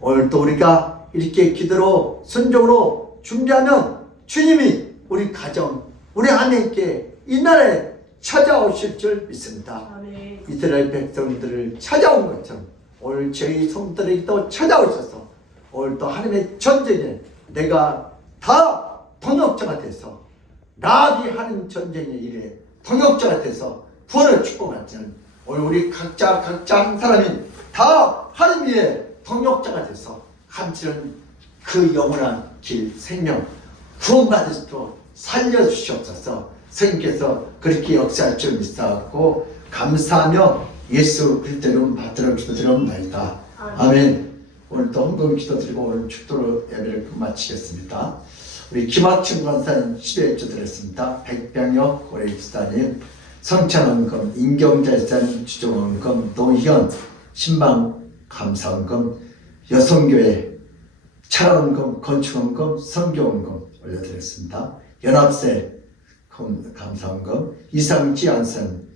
오늘도 우리가 이렇게 기도로 순종으로 준비하면 주님이 우리 가정 우리 아내에게 이 날에 찾아오실 줄 믿습니다. 아멘. 이스라엘 백성들을 찾아온 것처럼 오늘 저희 성도들에게도 찾아오셔서 오늘 또 하나님의 전쟁에 내가 다 동역자가 돼서 라비 하는 전쟁의 일에 동역자가 돼서 구원을 축복하는 오늘 우리 각자 한 사람이 다 하나님 위에 동역자가 돼서 함께는 그 영원한 길 생명 구원받을 수 있도록 살려주시옵소서. 선생님께서 그렇게 역사할 줄 믿사옵고 감사하며 예수 그리스도로 받들어 기도드리옵나이다. 아멘. 오늘도 헌금 기도드리고 오늘 축도로 예배를 마치겠습니다. 우리 김학춘 권사님 11조 드렸습니다. 백병혁 고래집사님, 성찬헌금, 인경자집사님 주종헌금, 노희연 신방 감사헌금, 여성교회 철학헌금, 건축헌금, 선교헌금 올려드렸습니다. 연합세 감사헌금, 이상지 안선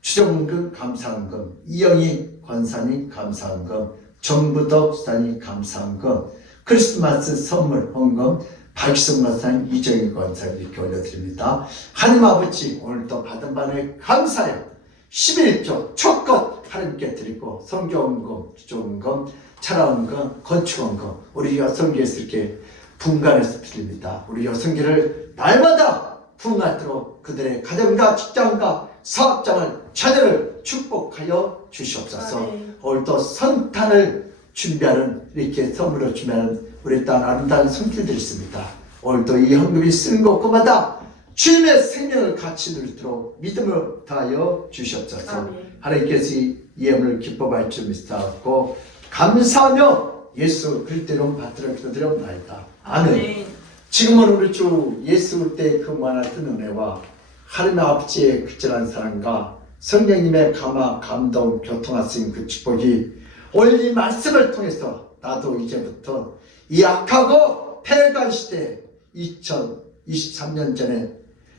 추정헌금 감사헌금, 이영희 권사님 감사헌금, 정부덕 수사님 감사헌금, 크리스마스 선물 헌금 박희성 권사님, 이정희 권사님 이렇게 올려드립니다. 하나님 아버지 오늘도 받은 바에 감사해요. 11조 첫것 하나님께 드리고 성경헌금, 주종헌금, 철학헌금, 건축헌금 우리 여성계에서 이렇게 분간해서 드립니다. 우리 여성계를 날마다 부흥하도록 그들의 가정과 직장과 사업장을 자녀를 축복하여 주시옵소서. 아멘. 오늘도 성탄을 준비하는 이렇게 선물로 준비하는 우리 딸 아름다운 손길들이 있습니다. 오늘도 이 헌금이 쓰는 곳마다 주님의 생명을 같이 누리도록 믿음을 다하여 주시옵소서. 아멘. 하나님께서 이 예물을 기뻐할 줄 믿사옵고 감사하며 예수 그리스도로 받들어 기도드리옵나이다. 아멘. 아멘. 지금은 우리 주 예수 때의 그 무한하신 은혜와 하나님의 아버지의 극진한 사랑과 성령님의 감화, 감동, 교통하신 그 축복이 오늘 이 말씀을 통해서 나도 이제부터 이 악하고 패간 시대 2023년 전에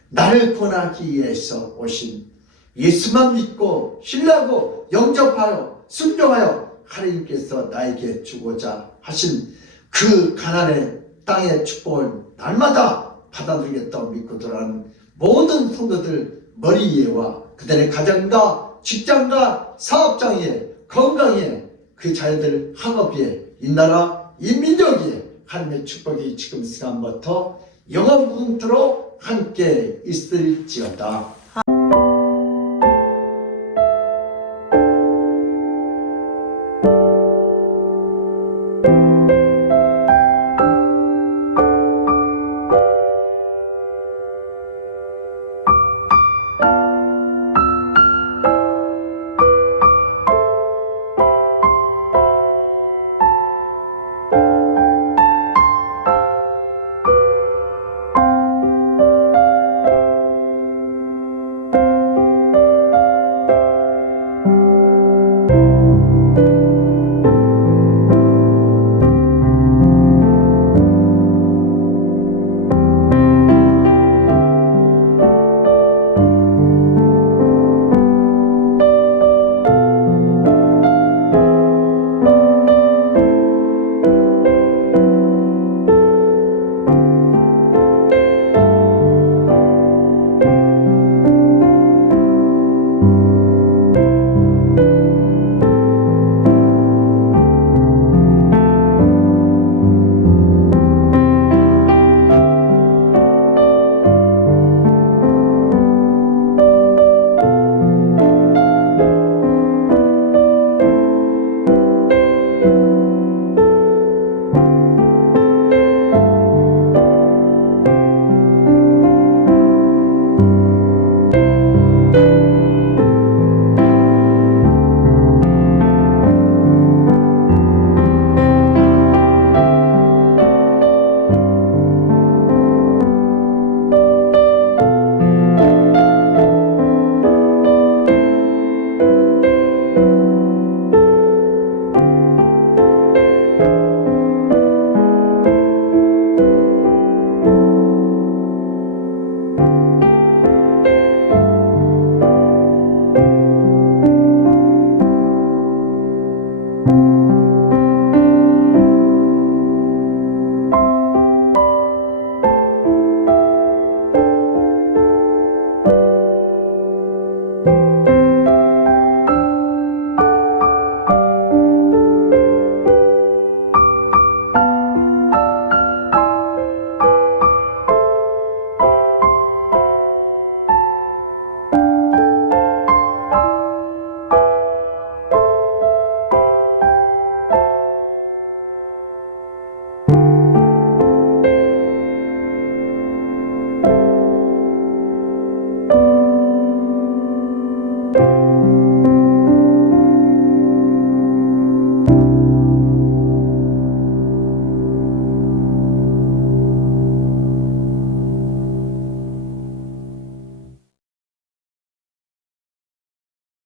나를 구원하기 위해서 오신 예수만 믿고 신뢰하고 영접하여 순종하여 하나님께서 나에게 주고자 하신 그 가나안의 땅의 축복을 날마다 받아들이겠다고 믿고 돌아가는 모든 성도들 머리 위에와 그들의 가정과 직장과 사업장에 건강에 그 자녀들 학업에 이 나라 이 민족에 하나님의 축복이 지금 시간부터 영원토록 함께 있을지어다.